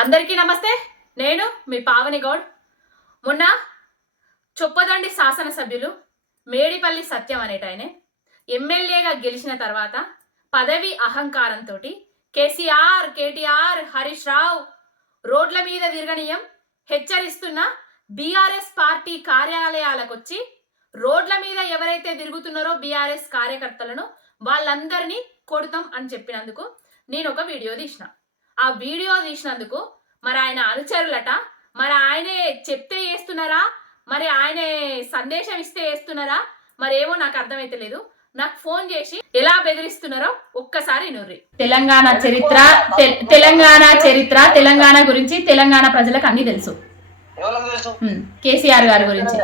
అందరికీ నమస్తే. నేను మీ పావని గౌడ్. మొన్న చొప్పదండి శాసనసభ్యులు మేడిపల్లి సత్యం అనేటాయనే ఎమ్మెల్యేగా గెలిచిన తర్వాత పదవి అహంకారంతో కేసీఆర్ కేటీఆర్ హరీష్ రావు రోడ్ల మీద తిరగనీయం హెచ్చరిస్తున్న బీఆర్ఎస్ పార్టీ కార్యాలయాలకు వచ్చి రోడ్ల మీద ఎవరైతే తిరుగుతున్నారో బీఆర్ఎస్ కార్యకర్తలను వాళ్ళందరినీ కొడతాం అని చెప్పినందుకు నేను ఒక వీడియో తీసిన. ఆ వీడియో తీసినందుకు మరి ఆయన అనుచరులట. మరి ఆయనే చెప్తే చేస్తున్నారా? మరి ఆయనే సందేశం ఇస్తే చేస్తున్నారా? మరి ఏమో నాకు అర్థమైతే లేదు నాకు ఫోన్ చేసి ఎలా బెదిరిస్తున్నారో ఒక్కసారి నూర్రి తెలంగాణ చరిత్ర తెలంగాణ చరిత్ర తెలంగాణ గురించి తెలంగాణ ప్రజలకు అన్ని తెలుసు. కేసీఆర్ గారి గురించి.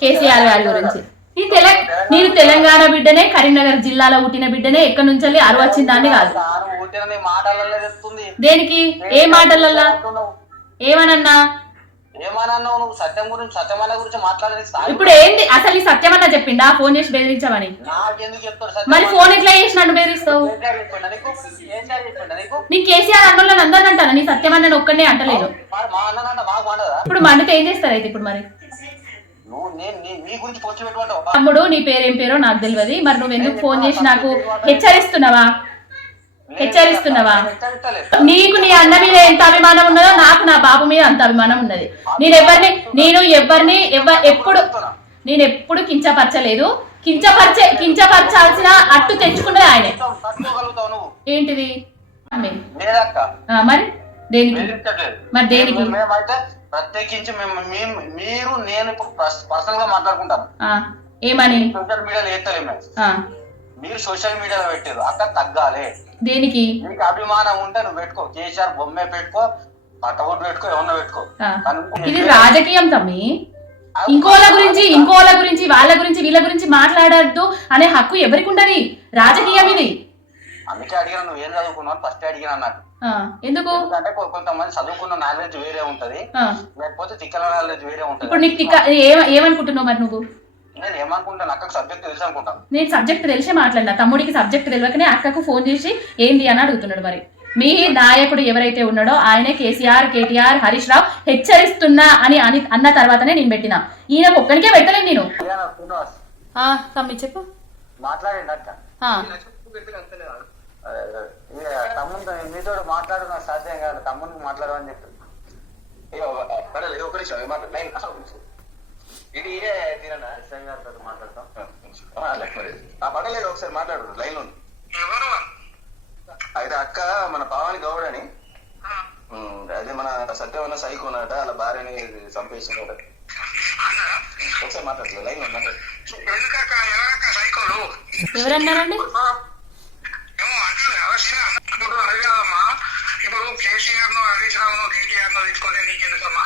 కేసీఆర్ గారి గురించి. ఈ తెల నేను తెలంగాణ బిడ్డనే కరీంనగర్ జిల్లాలో పుట్టిన బిడ్డనే ఎక్కడి నుంచి వెళ్ళి అరువు వచ్చిన దాన్ని కాదు. దేనికి? ఏ మాటలల్లా? ఏమనన్నా? ఇప్పుడు ఏంది? అసలు ఈ సత్యమన్నా చెప్పిండా? ఫోన్ చేసి బెదిరించామని. మరి ఫోన్ ఎట్లా చేసి నన్ను బెదిరిస్తావు? నీకు? కేసీఆర్ నేను అన్నోళ్ళని అందరిని అంటాను? నీ సత్యమన్న ఒక్కనే అంటలేను. మరి మా అన్నదంట మాకు మండదా ఇప్పుడు మండితే ఏం చేస్తారు అయితే ఇప్పుడు మరి? తమ్ముడు నీ పేరేం పేరో నాకు తెలియదు. మరి నువ్వు ఎందుకు ఫోన్ చేసి నాకు హెచ్చరిస్తున్నావా? హెచ్చరిస్తున్నావా? నీకు నీ అన్న మీద ఎంత అభిమానం ఉన్నదో నాకు నా బాబు మీద అంత అభిమానం ఉన్నది. నేను ఎవరిని నేను ఎవరిని ఎవ ఎప్పుడు నేను ఎప్పుడు కించపరచలేదు. కించపరిచే కించపరచాల్సిన అట్టు తెచ్చుకున్నది ఆయనే. ఏంటిది? మరి? దేనికి? మరి దేనికి? ప్రత్యేకించి మేము మేము- మీరు నేను ఇప్పుడు పర్సనల్గా మాట్లాడుకుంటాం. ఆ, ఏమని? సోషల్ మీడియాలో మేము. ఆ, మీరు సోషల్ మీడియాలో పెట్టారు. అక్కడ తగ్గాలి. దేనికి? నీకు అభిమానం ఉంటే నువ్వు పెట్టుకో. కేసీఆర్ బొమ్మే పెట్టుకో పట్టబొట్టు పెట్టుకో ఏమన్నా పెట్టుకో. ఆ. కానీ ఇది రాజకీయం తమ్మి. ఇంకోళ్ళ గురించి ఇంకోళ్ళ గురించి వాళ్ళ గురించి వీళ్ళ గురించి మాట్లాడద్దు అనే హక్కు ఎవరికి ఉండదు రాజకీయం ఇది. అందుకే అడిగిన నువ్వు ఏం చదువుకున్నావు ఫస్ట్ అడిగిన అన్నట్టు ఎందుకు కొ- కొంతమంది చదువుకున్న నాలెడ్జ్ వేరే ఉంటది లేకపోతే తిక్కల నాలెడ్జ్ వేరే ఉంటది ఇప్పుడు నీకు తిక్క ఏమ ఏమనుకుంటున్నావు మరి నువ్వు నేను ఏమనుకుంటాను అక్కడికి సబ్జెక్ట్ తెలుసు అనుకుంటాను నేను సబ్జెక్ట్ తెలిసే మాట్లాడినా తమ్ముడికి సబ్జెక్ట్ తెలియకనే అక్కకు ఫోన్ చేసి ఏంది అని అడుగుతున్నాడు మరి మీ నాయకుడు ఎవరైతే ఉన్నాడో ఆయనే కేసీఆర్ కేటీఆర్ హరీష్ రావు హెచ్చరిస్తున్నా అని అని అన్న తర్వాతనే నేను పెట్టిన ఈయన ఒక్కడికే పెట్టలేను నేను తమ్మి చెప్పు మాట్లాడండి. ఇక తమ్ముడు మీతో మాట్లాడడం సాధ్యం కాదు తమ్ముడికి మాట్లాడమని చెప్పి. ఒక నిమిషం ఇది తీరనా? ఎస్ఐ గారితో మాట్లాడతాం. ఆ పడలేదు ఒకసారి మాట్లాడు లైన్ ఎవరు? అయితే అక్క మన పావని గౌడ్ అని అదే మన సత్యవన్న సైకో ఉన్నట అలా భార్యని చంపేస్తున్నాడు ఒకసారి మాట్లాడు లైన్ ఉంది మాట్లాడు. ఎవరన్నారండి? కేసీఆర్ను హరీష్ కేటీఆర్ను నీకెందుకమ్మా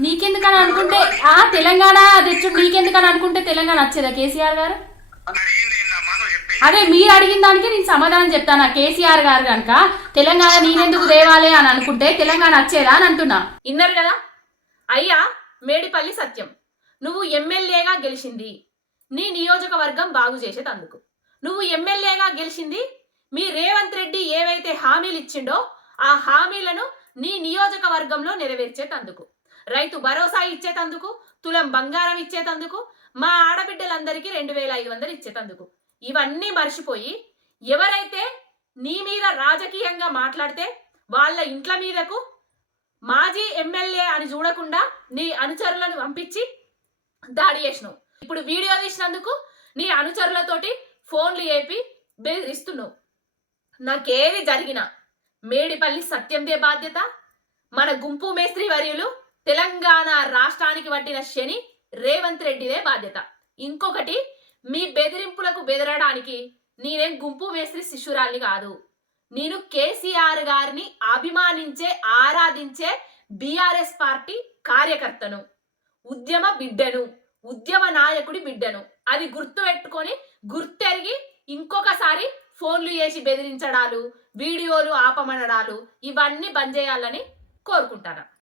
నీకెందుకని అనుకుంటే ఆ తెలంగాణ తెచ్చుడు నీకెందుకని అనుకుంటే తెలంగాణ వచ్చేదా కేసీఆర్ గారు? అదే మీరు అడిగిన దానికి నేను సమాధానం చెప్తాను? కేసీఆర్ గారు కనుక తెలంగాణ నేనెందుకు దేవాలే అని అనుకుంటే తెలంగాణ వచ్చేదా అని అంటున్నా. ఇన్నారు కదా? అయ్యా మేడిపల్లి సత్యం. నువ్వు ఎమ్మెల్యేగా గెలిచింది. నీ నియోజకవర్గం బాగు చేసేటందుకు. నువ్వు ఎమ్మెల్యేగా గెలిచింది. మీ రేవంత్ రెడ్డి ఏవైతే హామీలు ఇచ్చిండో ఆ హామీలను నీ నియోజకవర్గంలో నెరవేర్చేటందుకు రైతు భరోసా ఇచ్చేటందుకు తులం బంగారం ఇచ్చేటందుకు మా ఆడబిడ్డలందరికీ రెండు వేల ఐదు వందలు ఇచ్చేటందుకు. ఇవన్నీ మర్చిపోయి ఎవరైతే నీ మీద రాజకీయంగా మాట్లాడితే వాళ్ళ ఇంట్ల మీదకు మాజీ ఎమ్మెల్యే అని చూడకుండా నీ అనుచరులను పంపించి దాడి చేసినావు. ఇప్పుడు వీడియో తీసినందుకు నీ అనుచరులతోటి ఫోన్లు ఏపి బెదిరిస్తున్నావు. నాకేది జరిగినా మేడిపల్లి సత్యందే బాధ్యత. మన గుంపు మేస్త్రి వర్యులు తెలంగాణ రాష్ట్రానికి వడ్డిన శని రేవంత్ రెడ్డిదే బాధ్యత. ఇంకొకటి మీ బెదిరింపులకు బెదరడానికి నేనేం గుంపు మేస్త్రి శిష్యురాల్ని కాదు. నేను కేసీఆర్ గారిని అభిమానించే ఆరాధించే బీఆర్ఎస్ పార్టీ కార్యకర్తను ఉద్యమ బిడ్డను ఉద్యమ నాయకుడి బిడ్డను. అది గుర్తు పెట్టుకొని గుర్తెరిగి ఇంకొకసారి ఫోన్లు చేసి బెదిరించడాలు వీడియోలు ఆపమనడాలు ఇవన్నీ బంద్ చేయాలని కోరుకుంటాను.